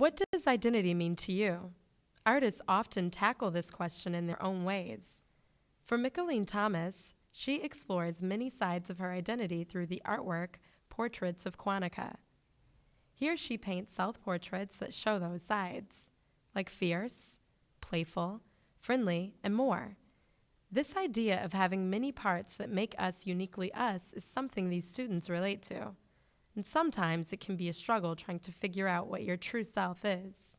What does identity mean to you? Artists often tackle this question in their own ways. For Mickalene Thomas, she explores many sides of her identity through the artwork Portraits of Quanikah. Here she paints self-portraits that show those sides, like fierce, playful, friendly, and more. This idea of having many parts that make us uniquely us is something these students relate to, and sometimes it can be a struggle trying to figure out what your true self is.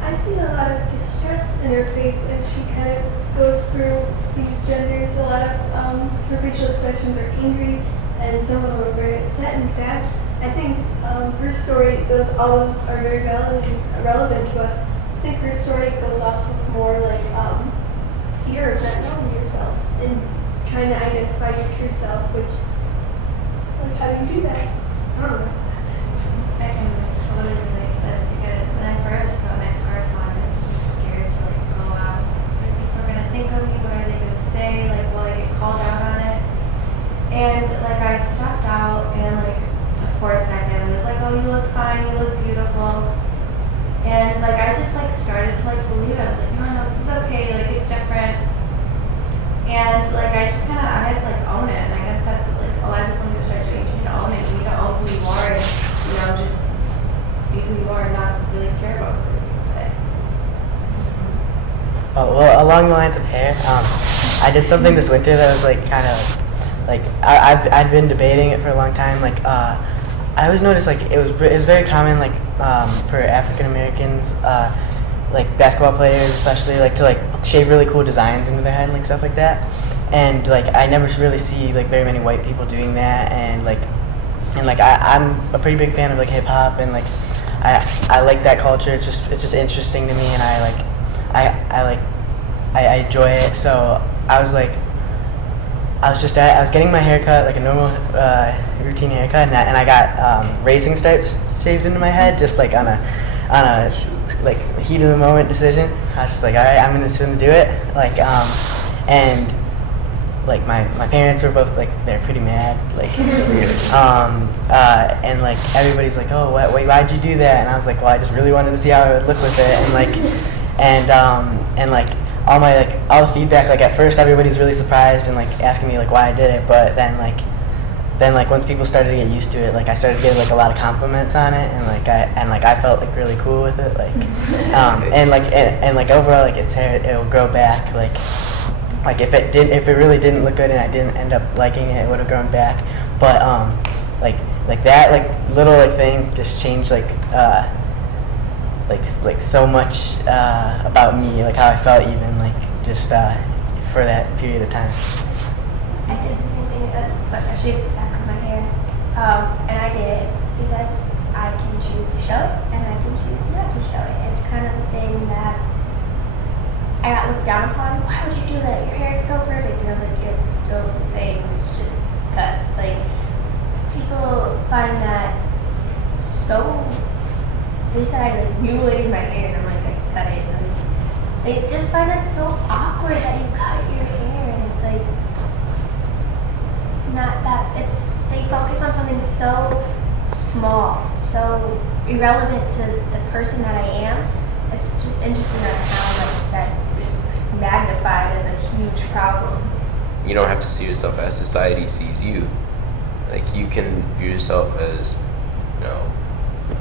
I see a lot of distress in her face as she kind of goes through these genders. A lot of her facial expressions are angry, and some of them are very upset and sad. I think her story, all of those are very relevant to us. I think her story goes off of more like fear of not knowing yourself and trying to identify your true self, which, like, how do you do that? I don't know. I can totally relate to this because when I first wrote my art on, I was just scared to like go out. What are people gonna think of me? What are they gonna say? Like, will I get called out on it? And like I stepped out, and like, of course, my family was like, "Oh, you look fine. You look beautiful." And like I just like started to like believe it. I was like, "No, this is okay. Like it's different." And like I just I had to like own it. And I guess that's like a lot of people need to start doing. You need to own it. You need to own who you are, and just be who you are, and not really care about what people say. Oh, well, along the lines of hair, I did something this winter that was like kind of like I've been debating it for a long time. Like I always noticed like it was very common like for African Americans, like basketball players especially, like to like shave really cool designs into their head and like stuff like that. And like I never really see like very many white people doing that. And I'm a pretty big fan of like hip hop, and like I like that culture. It's just interesting to me, and I enjoy it. So I was getting my hair cut, like a normal routine haircut, and I got racing stripes shaved into my head, just like on a like heat of the moment decision. I was just like, all right, I'm just gonna do it. Like and like my parents were both like they're pretty mad, like and like everybody's like, oh, why'd you do that? And I was like, well, I just really wanted to see how I would look with it, and like and like all the feedback, like at first everybody's really surprised and like asking me like why I did it, but then once people started to get used to it, like I started getting like a lot of compliments on it, and I felt like really cool with it, like and like overall, like its hair, it'll grow back, like if it really didn't look good and I didn't end up liking it, it would have grown back. But like that like little like thing just changed like so much about me, like how I felt, even like just for that period of time. I did the same thing, but I shaved the back of my hair, and I did it because I can choose to show it and I can choose not to show it. It's kind of a thing that I got looked down upon. Why would you do that? Your hair is so perfect. And I was like, it's still the same. It's just cut. Like, people find that so. They said I like mutilated my hair, and I'm like, I cut it. And they just find that so awkward that you cut your hair, and it's like not that. They focus on something so small, so irrelevant to the person that I am. It's just interesting on how much that is magnified as a huge problem. You don't have to see yourself as society sees you. Like, you can view yourself as,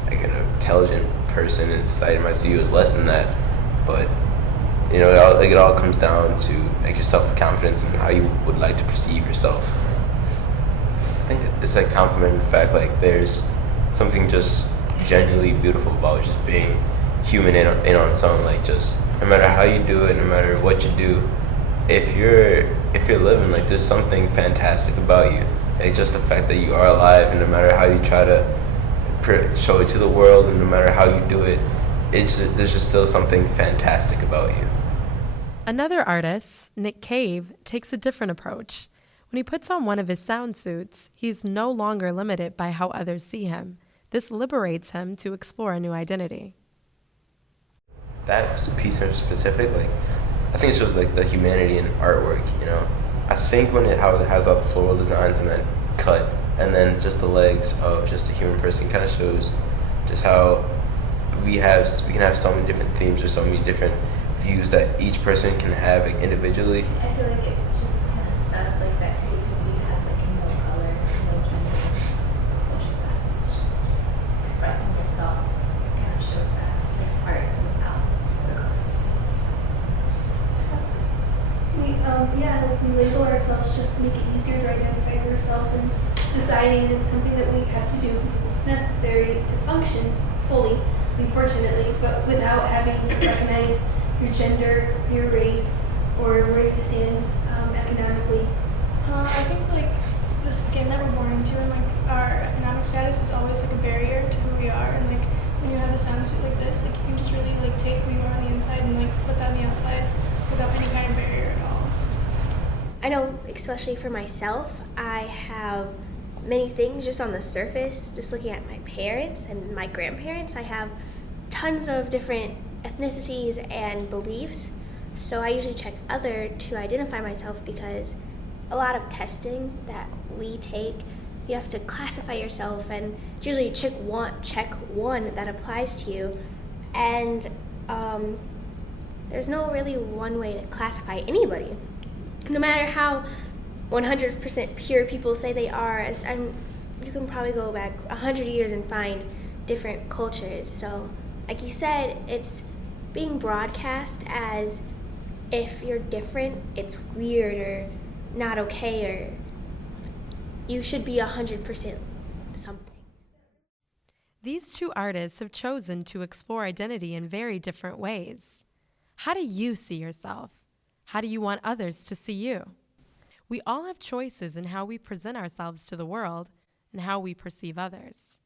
like an intelligent person, and society might see you as less than that. But it all comes down to like your self-confidence and how you would like to perceive yourself. I think it's like complimenting the fact like there's something just genuinely beautiful about just being human in on its own. Like, just no matter how you do it, no matter what you do, if you're living, like there's something fantastic about you. Like, just the fact that you are alive, and no matter how you try to show it to the world, and no matter how you do it, there's just still something fantastic about you. Another artist, Nick Cave, takes a different approach. When he puts on one of his Soundsuits, he's no longer limited by how others see him. This liberates him to explore a new identity. That piece in specific, like, I think it shows like the humanity in artwork, I think how it has all the floral designs and then cut, and then just the legs of just a human person, kind of shows just how we can have so many different themes or so many different views that each person can have like, individually. I feel like it just kind of says like that creativity has like no color, no gender, no social status. It's just expressing yourself. It kind of shows that like art without the colors. We label ourselves just to make it easier to identify ourselves in society, and it's something that we have to do because it's necessary to function fully, unfortunately, but without having to recognize your gender, your race, or where you stand economically. I think like the skin that we're born into and like our economic status is always like a barrier to who we are, and like when you have a soundsuit like this, like you can just really like take who you are on the inside and like put that on the outside without any kind of barrier at all. I know, especially for myself, I have many things just on the surface. Just looking at my parents and my grandparents, I have tons of different ethnicities and beliefs. So I usually check other to identify myself because a lot of testing that we take, you have to classify yourself, and it's usually check one that applies to you. And there's no really one way to classify anybody. No matter how 100% pure people say they are, you can probably go back 100 years and find different cultures. So, like you said, it's being broadcast as if you're different, it's weird or not okay, or you should be 100% something. These two artists have chosen to explore identity in very different ways. How do you see yourself? How do you want others to see you? We all have choices in how we present ourselves to the world and how we perceive others.